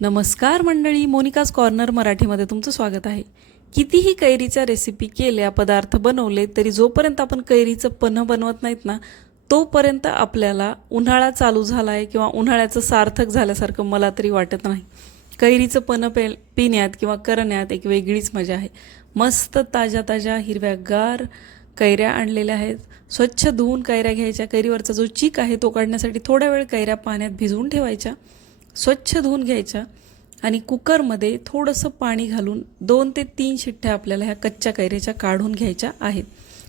नमस्कार मंडळी, Monika's corner मराठीमध्ये तुमचं स्वागत आहे. कितीही कैरीच्या रेसिपी केल्या, पदार्थ बनवले तरी जोपर्यंत आपण कैरीचं पन्हं बनवत नाहीत ना, तोपर्यंत आपल्याला उन्हाळा चालू झाला आहे किंवा उन्हाळ्याचं सार्थक झाल्यासारखं मला तरी वाटत नाही. कैरीचं पन्हं पिण्यात किंवा करण्यात एक वेगळीच मजा आहे. मस्त ताज्या ताज्या हिरव्यागार कैऱ्या आणलेल्या आहेत. स्वच्छ धुवून कैऱ्या घ्यायच्या. कैरीवरचा जो चीक आहे तो काढण्यासाठी थोडा वेळ कैऱ्या पाण्यात भिजवून ठेवायच्या. स्वच्छ धुवून घ्यायच्या आणि कुकरमध्ये थोडंसं पाणी घालून 2 ते 3 शिट्ट्या आपल्याला ह्या कच्च्या कैरीच्या काढून घ्यायच्या आहेत.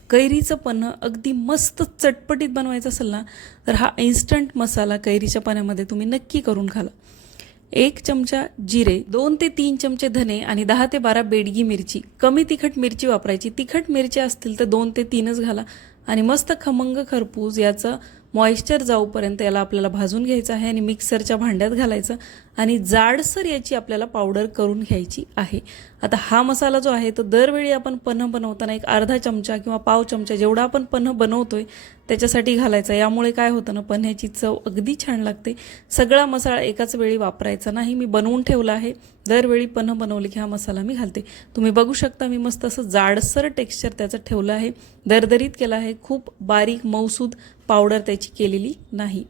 कैरीचं पन्हं अगदी मस्त चटपटीत बनवायचं असेल ना, तर हा इन्स्टंट मसाला कैरीच्या पाण्यामध्ये तुम्ही नक्की करून घाला. 1 चमचा जिरे, 2 ते 3 चमचे धने आणि 10 ते 12 बेडगी मिरची. कमी तिखट मिरची वापरायची. तिखट मिरची असतील तर 2 ते 3च घाला आणि मस्त खमंग खरपूस याचं मॉइश्चर जाऊपर्यंत याला आपल्याला भाजून घ्यायचं आहे आणि मिक्सरच्या भांड्यात घालायचं आणि जाडसर याची आपल्याला पावडर करून घ्यायची आहे. आता हा मसाला जो आहे तो दरवेळी आपण पन्हं बनवताना एक अर्धा चमचा किंवा पाव चमचा जेवढा आपण पन्हं बनवतोय त्याच्यासाठी घालायचा. यामुळे काय होतं ना, पन्ह्याची चव अगदी छान लागते. सगळा मसाला एकाच वेळी वापरायचा नाही. मी बनवून ठेवला आहे. दरवेळी पन्हं बनवली की हा मसाला मी घालते. तुम्ही बघू शकता मी मस्त असं जाडसर टेक्स्चर त्याचं ठेवलं आहे. दरदरीत केलं आहे. खूप बारीक मऊसूद पावडर त्याची केलेली नाही.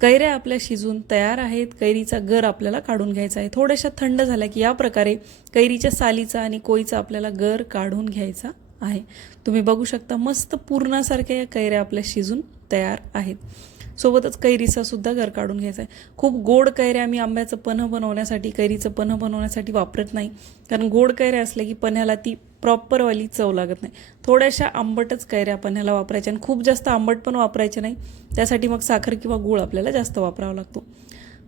कैऱ्या आपल्या शिजून तयार आहेत. कैरीचा गर आपल्याला काढून घ्यायचा आहे. थोड्याशा थंड झाल्या की या प्रकारे कैरीच्या सालीचा आणि कोईचा आपल्याला गर काढून घ्यायचा आहे. तुम्ही बघू शकता मस्त पूर्णासारख्या या कैऱ्या आपल्या शिजून तयार आहेत. सोबतच कैरीचा सुद्धा गर काढून घ्यायचा आहे. खूप गोड कैऱ्या मी आंब्याचं पन्हं बनवण्यासाठी, कैरीचं पन्हं बनवण्यासाठी वापरत नाही, कारण गोड कैऱ्या असल्या की पन्ह्याला ती प्रॉपरवाली चव लागत नाही. थोड्याशा आंबटच कैऱ्या पन्ह्याला वापरायच्या आणि खूप जास्त आंबट पण वापरायचे नाही. त्यासाठी मग साखर किंवा गूळ आपल्याला जास्त वापरावा लागतो.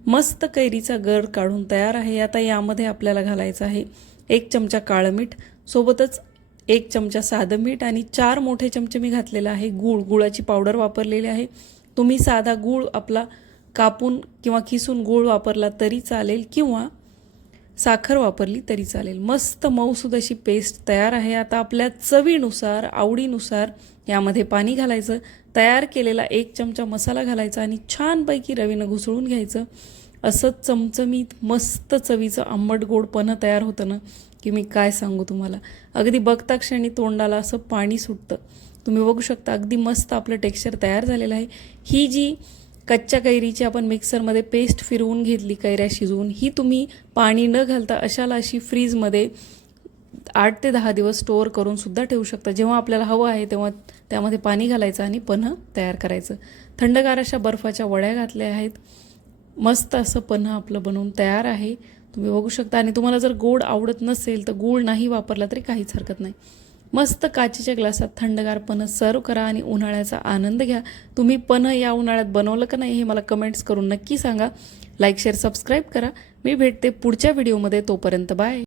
मस्त कैरीचा गर काढून तयार आहे. आता यामध्ये आपल्याला घालायचं आहे 1 चमचा काळं मीठ, सोबतच 1 चमचा साधं मीठ आणि 4 मोठे चमचे मी घातलेला आहे गूळ. गुळाची पावडर वापरलेली आहे. तुम्ही साधा गूळ आपला कापून किंवा किसून गूळ वापरला तरी चालेल किंवा साखर वापरली तरी चालेल. मस्त मऊसूद अशी पेस्ट तयार आहे. आता आपल्या चवीनुसार, आवडीनुसार यामध्ये पाणी घालायचं. तयार केलेला 1 चमचा मसाला घालायचा आणि छानपैकी रवीनं घुसळून घ्यायचं. असं चमचमीत मस्त चवीचं आंबट गोड पन्हं तयार होतं ना, की मी काय सांगू तुम्हाला. अगदी बघता क्षणी तोंडाला असं पाणी सुटतं. तुम्ही बघू शकता अगदी मस्त आपलं टेक्स्चर तयार झालेलं आहे. ही जी कच्च्या कैरीची आपण मिक्सरमध्ये पेस्ट फिरवून घेतली कैऱ्या शिजवून, ही तुम्ही पाणी न घालता अशाला अशी फ्रीजमध्ये 8 ते 10 दिवस स्टोअर करून सुद्धा ठेवू शकता. जेव्हा आपल्याला हवं आहे तेव्हा त्यामध्ये पाणी घालायचं आणि पन्हं तयार करायचं. थंडगार अशा बर्फाच्या वड्या घातल्या आहेत. मस्त असं पन्हं आपलं बनवून तयार आहे. तुम्ही बघू शकता. आणि तुम्हाला जर गोड आवडत नसेल तर गूळ नाही वापरला तरी काहीच हरकत नाही. मस्त काचेच्या ग्लासात थंडगार पन्हं सर्व करा आणि उन्हाळ्याचा आनंद घ्या. तुम्ही पन्हं या उन्हाळ्यात बनवलं का नाही हे मला कमेंट्स करून नक्की सांगा. लाईक, शेअर, सबस्क्राईब करा. मी भेटते पुढच्या व्हिडिओमध्ये. तोपर्यंत बाय.